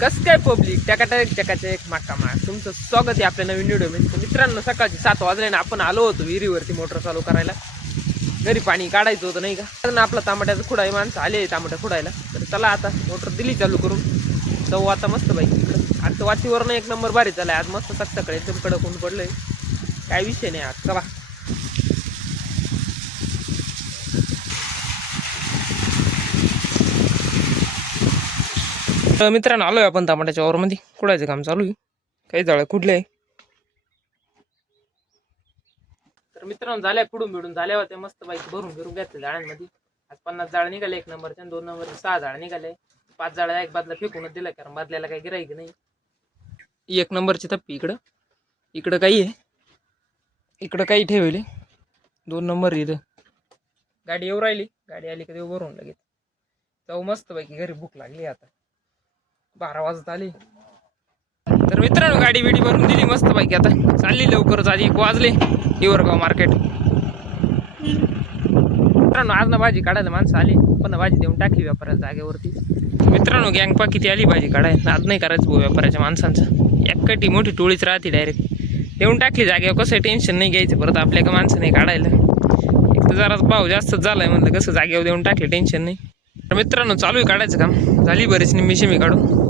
कसं काय पब्लिक टकाचा एक माकामाक तुमचं स्वागत आहे आपल्या नवीन व्हिडिओमध्ये. तर मित्रांनो, सकाळची 7 वाजले ना आपण आलो होतो विहिरीवरती मोटर चालू करायला. घरी पाणी काढायचं होतं नाही का. तर आपला तांबट्याचा खुडाई माणसं आले तांबट्या खुडायला. तर चला आता मोटर दिली चालू करून जाऊ आता मस्त बाई. आज वातीवरनं एक नंबर भारी चाललाय. आज मस्त सकाळी एकदम कडक ऊन पडलंय, काय विषय नाही आज. चला मित्रांनो, आलोय आपण टमाट्याच्या वावरमध्ये. खुडायचं काम चालू आहे, काही जाळं कुठले आहे. तर मित्रांनो, झाल्या खुडून बिडून झाल्या होत्या मस्त बाईक भरून फिरून घेतले जाळ्यांमध्ये. आज 50 जाळ निघाले, 1 नंबरच्या 2 नंबरचे 6 जाळ निघाले. 5 जाळ्या एक बादला फेकूनच दिला, कारण बादल्याला काही गिराईक नाही. 1 नंबरची तप्पी इकडं काही आहे, इकडं काही ठेवले. 2 नंबर इथं गाडी येऊ राहिली, गाडी आली का देऊ भरून लगेच जाऊ मस्त बाईकी. घरी भूक लागली, आता 12 वाजत आली. तर मित्रांनो, गाडी बिडी भरून दिली मस्त पैकी. आता चालली लवकरच, आधी 1 वाजले हिवरगाव मार्केट. मित्रांनो, आज ना भाजी काढायला माणसं आली, पण भाजी देऊन टाकली व्यापाऱ्याच्या जागेवरती. मित्रांनो, गँग पा किती आली भाजी काढायला. आज नाही करायचं भाऊ व्यापाऱ्याच्या माणसांचं, एकटी मोठी टोळीच राहते. डायरेक्ट देऊन टाकली जागेवर. कसं टेन्शन नाही घ्यायचं परत आपल्या का माणसं नाही काढायला. एक तर जरा भाव जास्तच झालाय म्हणलं, कसं जागेवर देऊन टाकले टेन्शन नाही. तर मित्रांनो, चालू आहे काढायचं काम. झाली बरीच निम्मीशी मी काढून.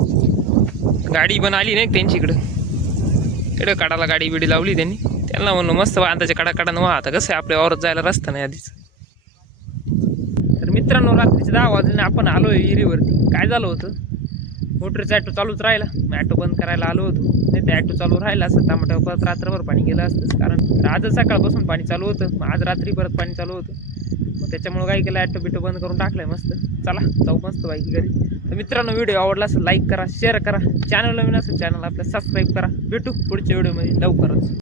गाडी पण आली नाही त्यांची इकडं काढायला. गाडी बिडी लावली त्यांनी. त्यांना म्हणलं मस्त बांधाच्या काढा आता कसं आहे आपल्या वावरात जायला रस्ता नाही आधीच. तर मित्रांनो, रात्रीचे 10 वाजले आपण आलो आहे विहिरीवरती. काय झालं होतं, मोटरचा ॲटो चालूच राहिला. मग ॲटो बंद करायला आलो होतो. नाही ते ॲटो चालू राहिला असतं तांबट्यावर परत रात्रभर पाणी गेलं असतं. कारण आजच सकाळपासून पाणी चालू होतं, मग आज रात्री परत पाणी चालू होतं. मग त्याच्यामुळे काय केलं, ॲटो बिटो बंद करून टाकलाय मस्त. चला जाऊ मस्त बाईकी घरी. तर मित्रांनो, व्हिडिओ आवडला असेल लाईक करा, शेअर करा. चॅनल नवीन असेल चॅनल आपलं सबस्क्राईब करा. भेटू पुढच्या व्हिडिओमध्ये लवकरच.